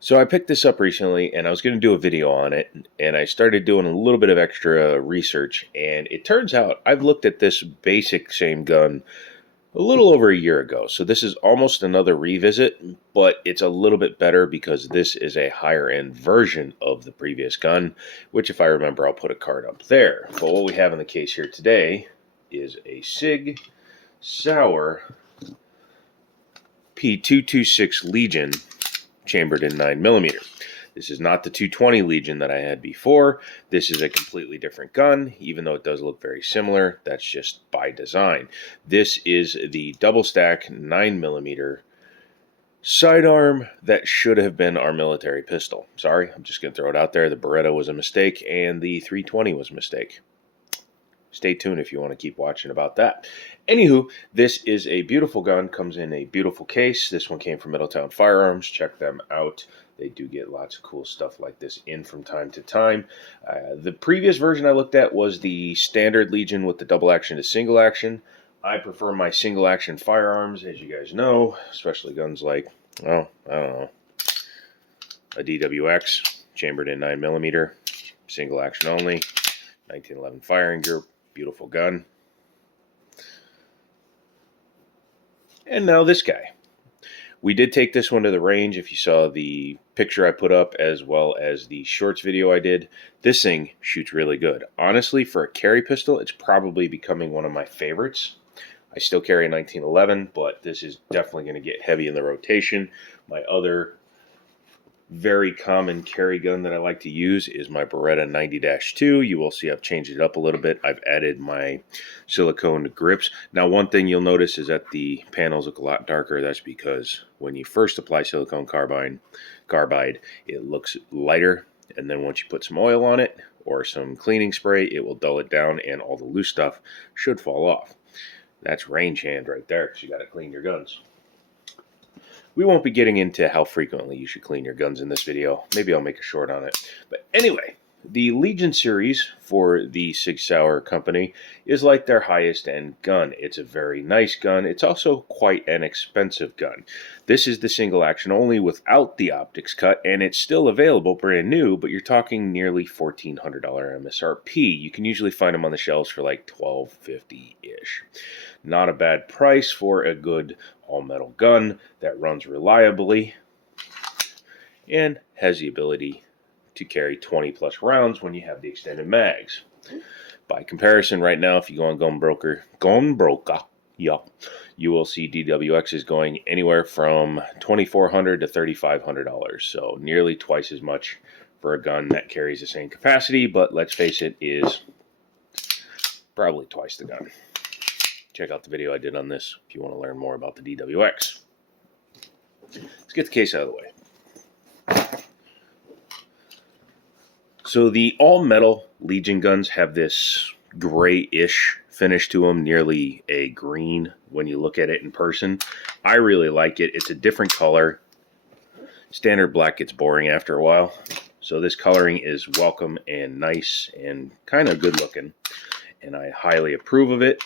So I picked this up recently and I was going to do a video on it, and I started doing a little bit of extra research, and it turns out I've looked at this basic same gun a little over a year ago. So this is almost another revisit, but it's a little bit better because this is a higher end version of the previous gun, which if I remember I'll put a card up there. But what we have in the case here today is a SIG Sauer P226 Legion chambered in 9mm. This is not the 220 Legion that I had before. This is a completely different gun, even though it does look very similar. That's just by design. This is the double stack 9mm sidearm that should have been our military pistol. Sorry, I'm just going to throw it out there. The Beretta was a mistake, and the 320 was a mistake. Stay tuned if you want to keep watching about that. Anywho, this is a beautiful gun, comes in a beautiful case. This one came from Middletown Firearms. Check them out. They do get lots of cool stuff like this in from time to time. The previous version I looked at was the standard Legion with the double action to single action. I prefer my single action firearms, as you guys know, especially guns like, well, I don't know, a DWX, chambered in 9mm, single action only, 1911 firing group. Beautiful gun. And now this guy. We did take this one to the range. If you saw the picture I put up as well as the shorts video I did, this thing shoots really good. Honestly, for a carry pistol, it's probably becoming one of my favorites. I still carry a 1911, but this is definitely going to get heavy in the rotation. My other very common carry gun that I like to use is my Beretta 90-2. You will see I've changed it up a little bit. I've added my silicone grips. Now, one thing you'll notice is that the panels look a lot darker. That's because when you first apply silicone carbide, it looks lighter, and then once you put some oil on it or some cleaning spray, it will dull it down, and all the loose stuff should fall off. That's range hand right there, because you got to clean your guns. We won't be getting into how frequently you should clean your guns in this video. Maybe I'll make a short on it. But anyway, the Legion series for the Sig Sauer company is like their highest end gun. It's a very nice gun. It's also quite an expensive gun. This is the single action only without the optics cut, and it's still available brand new, but you're talking nearly $1,400 MSRP. You can usually find them on the shelves for like $1,250-ish. Not a bad price for a good all-metal gun that runs reliably and has the ability to carry 20 plus rounds when you have the extended mags. By comparison, right now, if you go on Gunbroker, you will see DWXs going anywhere from $2,400 to $3,500, so nearly twice as much for a gun that carries the same capacity, but let's face it, is probably twice the gun. Check out the video I did on this if you want to learn more about the DWX. Let's get the case out of the way. So the all-metal Legion guns have this gray-ish finish to them, nearly a green when you look at it in person. I really like it. It's a different color. Standard black gets boring after a while. So this coloring is welcome and nice and kind of good looking, and I highly approve of it.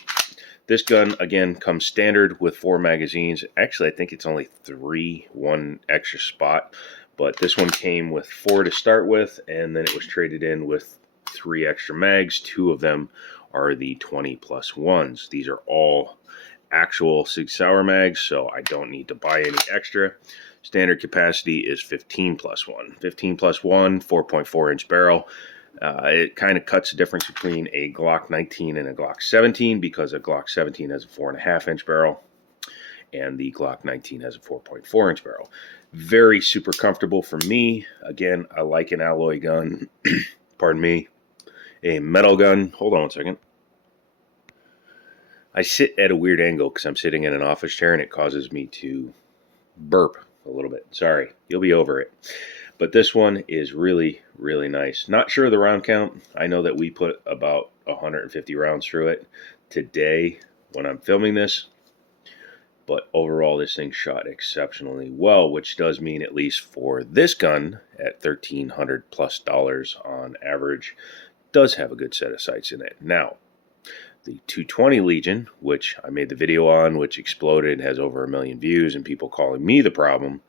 This gun, again, comes standard with 4 magazines. Actually, I think it's only 3, one extra spot. But this one came with 4 to start with, and then it was traded in with 3 extra mags. 2 of them are the 20 plus ones. These are all actual Sig Sauer mags, so I don't need to buy any extra. Standard capacity is 15 plus 1. 15 plus 1, 4.4 inch barrel. It kind of cuts the difference between a Glock 19 and a Glock 17 because a Glock 17 has a 4.5 inch barrel and the Glock 19 has a 4.4 inch barrel. Very super comfortable for me. Again, I like an alloy gun. Pardon me. A metal gun. Hold on one second. I sit at a weird angle because I'm sitting in an office chair and it causes me to burp a little bit. Sorry. You'll be over it. But this one is really, really nice. Not sure of the round count. I know that we put about 150 rounds through it today when I'm filming this. But overall, this thing shot exceptionally well, which does mean, at least for this gun, at $1,300 plus on average, does have a good set of sights in it. Now, the 220 Legion, which I made the video on, which exploded, has over 1 million views, and people calling me the problem,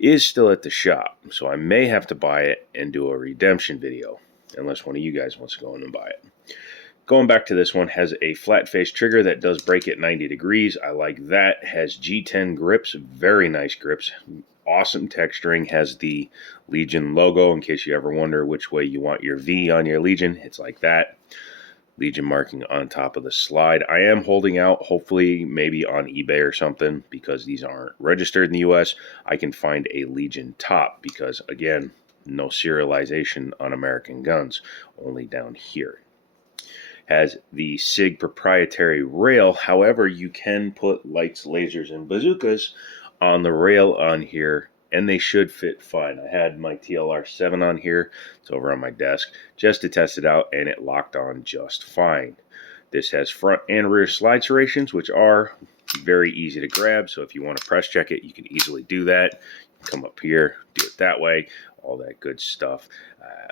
is still at the shop, so I may have to buy it and do a redemption video, unless one of you guys wants to go in and buy it. Going back to this one, has a flat face trigger that does break at 90 degrees. I like that. Has G10 grips, very nice grips. Awesome texturing. Has the Legion logo, in case you ever wonder which way you want your V on your Legion. It's like that. Legion marking on top of the slide. I am holding out, hopefully maybe on eBay or something, because these aren't registered in the US. I can find a Legion top, because again, no serialization on American guns, only down here. Has the SIG proprietary rail. However, you can put lights, lasers, and bazookas on the rail on here, and they should fit fine. I had my TLR7 on here. It's over on my desk just to test it out, and it locked on just fine. This has front and rear slide serrations, which are very easy to grab. So if you want to press check it, you can easily do that. Come up here, do it that way, all that good stuff.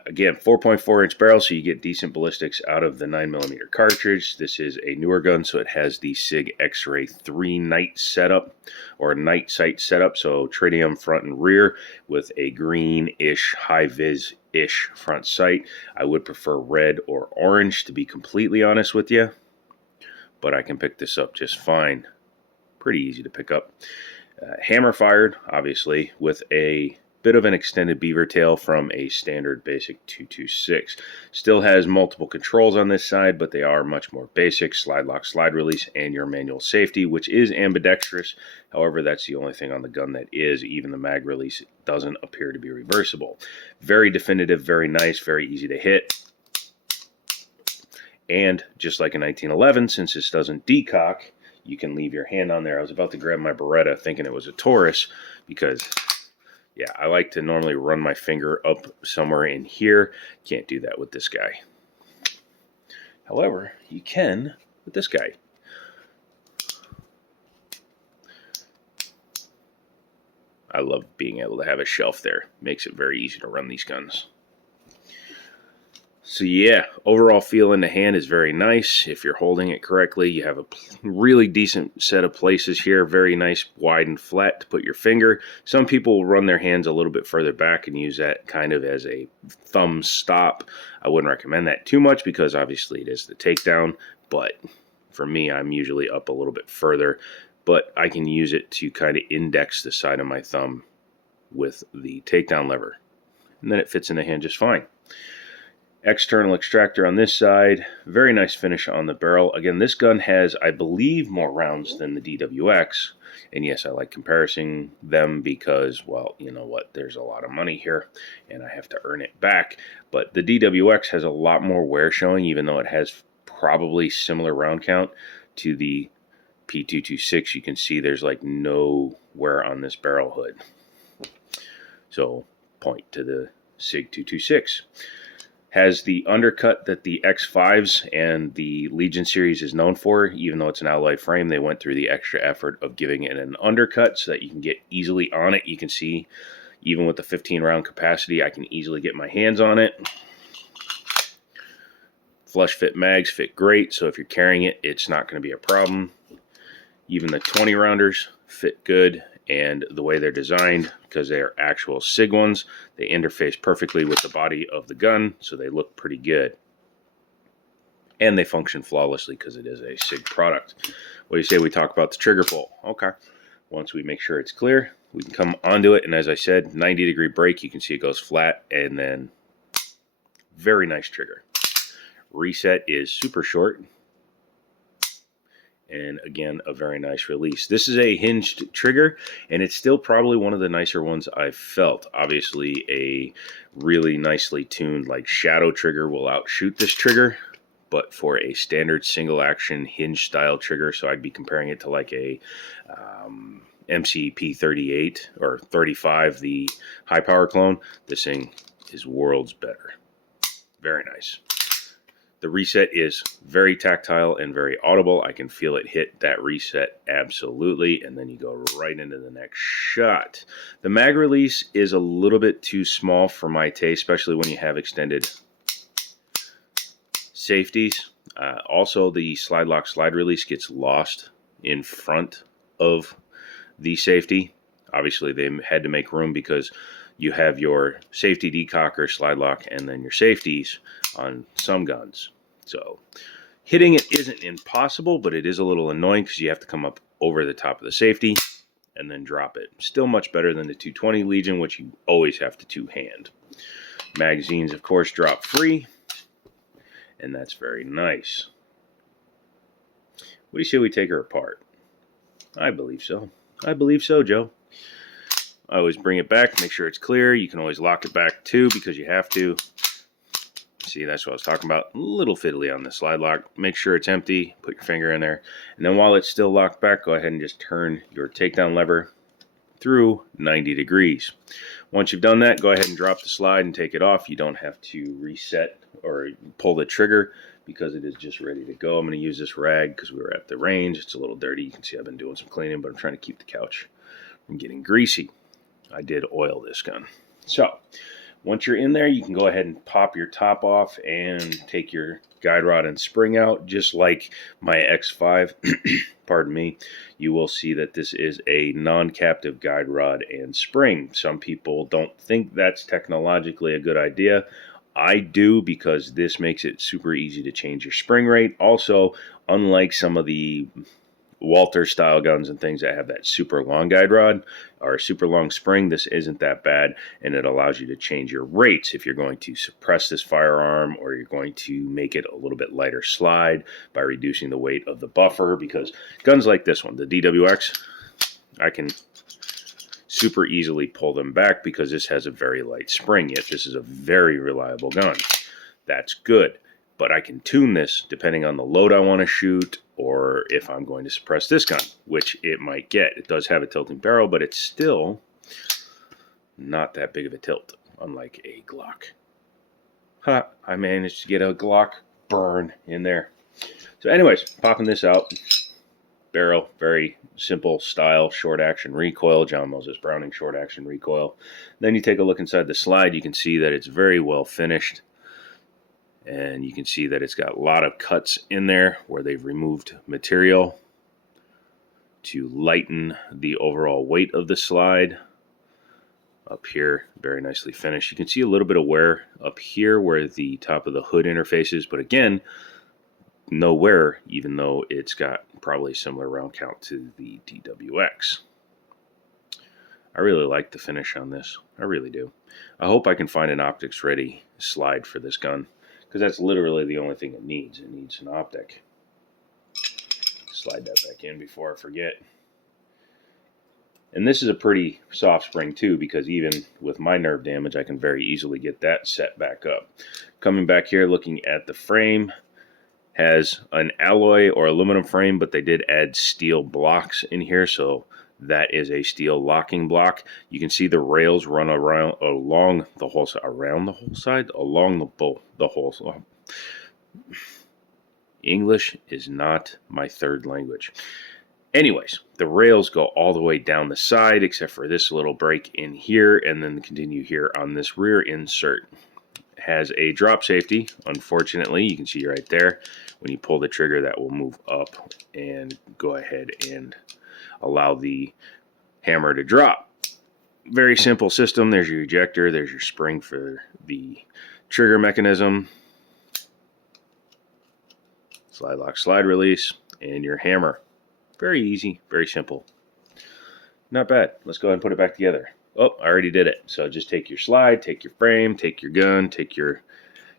Again, 4.4 inch barrel, so you get decent ballistics out of the 9mm cartridge. This is a newer gun, so it has the SIG X-Ray 3 night setup, or night sight setup, so tritium front and rear with a green-ish, high-vis-ish front sight. I would prefer red or orange, to be completely honest with you, but I can pick this up just fine. Pretty easy to pick up. Hammer fired, obviously, with a bit of an extended beaver tail from a standard basic 226. Still has multiple controls on this side, but they are much more basic. Slide lock, slide release, and your manual safety, which is ambidextrous. However, that's the only thing on the gun that is. Even the mag release doesn't appear to be reversible. Very definitive, very nice, very easy to hit. And just like a 1911, since this doesn't decock, you can leave your hand on there. I was about to grab my Beretta thinking it was a Taurus, because yeah, I like to normally run my finger up somewhere in here. Can't do that with this guy. However, you can with this guy. I love being able to have a shelf there. Makes it very easy to run these guns. So yeah, overall feel in the hand is very nice. If you're holding it correctly, you have a really decent set of places here. Very nice, wide and flat to put your finger. Some people will run their hands a little bit further back and use that kind of as a thumb stop. I wouldn't recommend that too much, because obviously it is the takedown. But for me, I'm usually up a little bit further. But I can use it to kind of index the side of my thumb with the takedown lever. And then it fits in the hand just fine. External extractor on this side. Very nice finish on the barrel. Again, this gun has, I believe, more rounds than the DWX. And yes, I like comparing them because, well, you know what, there's a lot of money here and I have to earn it back. But the DWX has a lot more wear showing, even though it has probably similar round count to the P226. You can see there's like no wear on this barrel hood. So point to the SIG 226. Has the undercut that the X5s and the Legion series is known for. Even though it's an alloy frame, they went through the extra effort of giving it an undercut so that you can get easily on it. You can see, even with the 15 round capacity, I can easily get my hands on it. Flush fit mags fit great, so if you're carrying it, it's not going to be a problem. Even the 20 rounders fit good. And the way they're designed, because they are actual SIG ones, they interface perfectly with the body of the gun, so they look pretty good. And they function flawlessly because it is a SIG product. What do you say we talk about the trigger pull? Okay. Once we make sure it's clear, we can come onto it, and as I said, 90-degree break. You can see it goes flat, and then very nice trigger. Reset is super short. And again, a very nice release. This is a hinged trigger, and it's still probably one of the nicer ones I've felt. Obviously, a really nicely tuned like shadow trigger will outshoot this trigger, but for a standard single action hinge style trigger, so I'd be comparing it to like a MCP 38 or 35, the high power clone, this thing is worlds better. Very nice. The reset is very tactile and very audible. I can feel it hit that reset absolutely, and then you go right into the next shot. The mag release is a little bit too small for my taste, especially when you have extended safeties. Also, the slide lock slide release gets lost in front of the safety. Obviously, they had to make room because you have your safety decocker, slide lock, and then your safeties on some guns. So hitting it isn't impossible, but it is a little annoying because you have to come up over the top of the safety and then drop it. Still much better than the 220 Legion, which you always have to two-hand. Magazines, of course, drop free, and that's very nice. What do you say we take her apart? I believe so. I believe so, Joe. I always bring it back, make sure it's clear. You can always lock it back too because you have to. See, that's what I was talking about. A little fiddly on the slide lock. Make sure it's empty. Put your finger in there. And then while it's still locked back, go ahead and just turn your takedown lever through 90 degrees. Once you've done that, go ahead and drop the slide and take it off. You don't have to reset or pull the trigger because it is just ready to go. I'm going to use this rag because we were at the range. It's a little dirty. You can see I've been doing some cleaning, but I'm trying to keep the couch from getting greasy. I did oil this gun. So once you're in there, you can go ahead and pop your top off and take your guide rod and spring out, just like my X5. Pardon me. You will see that this is a non-captive guide rod and spring. Some people don't think that's technologically a good idea. I do, because this makes it super easy to change your spring rate. Also, unlike some of the Walter style guns and things that have that super long guide rod or super long spring, this isn't that bad, and it allows you to change your rates if you're going to suppress this firearm or you're going to make it a little bit lighter slide by reducing the weight of the buffer. Because guns like this one, the DWX, I can super easily pull them back because this has a very light spring, yet this is a very reliable gun. That's good. But I can tune this depending on the load I want to shoot, or if I'm going to suppress this gun, which it might get. It does have a tilting barrel, but it's still not that big of a tilt, unlike a Glock. Ha! I managed to get a Glock burn in there. So anyways, popping this out. Barrel, very simple style, short action recoil, John Moses Browning short action recoil. Then you take a look inside the slide, you can see that it's very well finished. And you can see that it's got a lot of cuts in there where they've removed material to lighten the overall weight of the slide. Up here, very nicely finished. You can see a little bit of wear up here where the top of the hood interfaces, but again, no wear, even though it's got probably similar round count to the DWX. I really like the finish on this. I really do. I hope I can find an optics ready slide for this gun, because that's literally the only thing it needs. It needs an optic. Slide that back in before I forget. And this is a pretty soft spring too, because even with my nerve damage, I can very easily get that set back up. Coming back here, looking at the frame, has an alloy or aluminum frame, but they did add steel blocks in here, so that is a steel locking block. You can see the rails run around along the whole side, along the whole side. English is not my third language. Anyways, the rails go all the way down the side, except for this little break in here, and then continue here on this rear insert. It has a drop safety. Unfortunately, you can see right there, when you pull the trigger, that will move up and go ahead and allow the hammer to drop. Very simple system. There's your ejector, there's your spring for the trigger mechanism, slide lock, slide release, and your hammer. Very easy, very simple. Not bad. Let's go ahead and put it back together. Oh, I already did it. So just take your slide, take your frame, take your gun, take your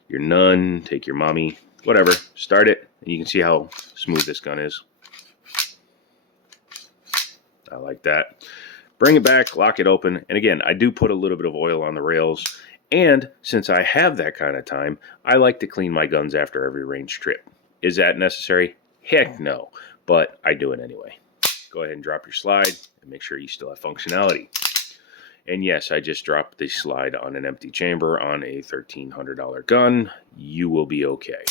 nun, take your mommy, whatever. Start it, and you can see how smooth this gun is. I like that. Bring it back, lock it open, and again, I do put a little bit of oil on the rails, and since I have that kind of time, I like to clean my guns after every range trip. Is that necessary? Heck no, but I do it anyway. Go ahead and drop your slide and make sure you still have functionality. And yes, I just dropped the slide on an empty chamber on a $1,300 gun. You will be okay.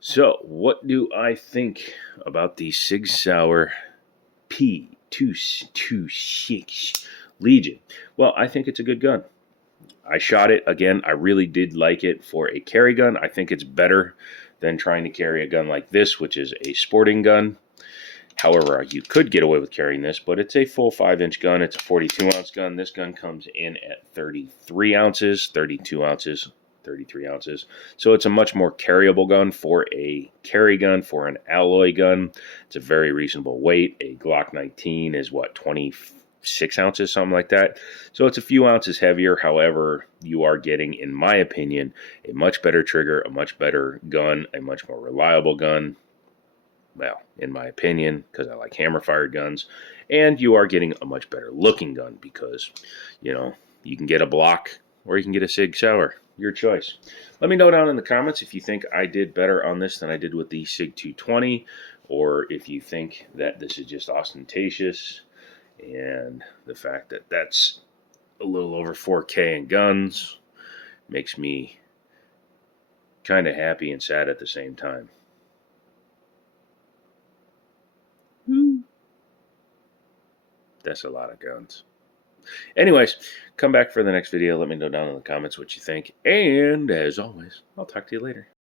So, what do I think about the Sig Sauer P226 Legion? Well, I think it's a good gun. I shot it. Again, I really did like it for a carry gun. I think it's better than trying to carry a gun like this, which is a sporting gun. However, you could get away with carrying this, but it's a full 5-inch gun. It's a 42-ounce gun. This gun comes in at 33 ounces, 32 ounces, 33 ounces. So it's a much more carryable gun for a carry gun, for an alloy gun. It's a very reasonable weight. A Glock 19 is what, 26 ounces, something like that. So it's a few ounces heavier. However, you are getting, in my opinion, a much better trigger, a much better gun, a much more reliable gun. Well, in my opinion, because I like hammer-fired guns, and you are getting a much better looking gun because, you can get a block or you can get a Sig Sauer. Your choice. Let me know down in the comments if you think I did better on this than I did with the Sig 220, or if you think that this is just ostentatious, and the fact that that's a little over 4K in guns makes me kind of happy and sad at the same time. That's a lot of guns. Anyways, come back for the next video. Let me know down in the comments what you think. And as always, I'll talk to you later.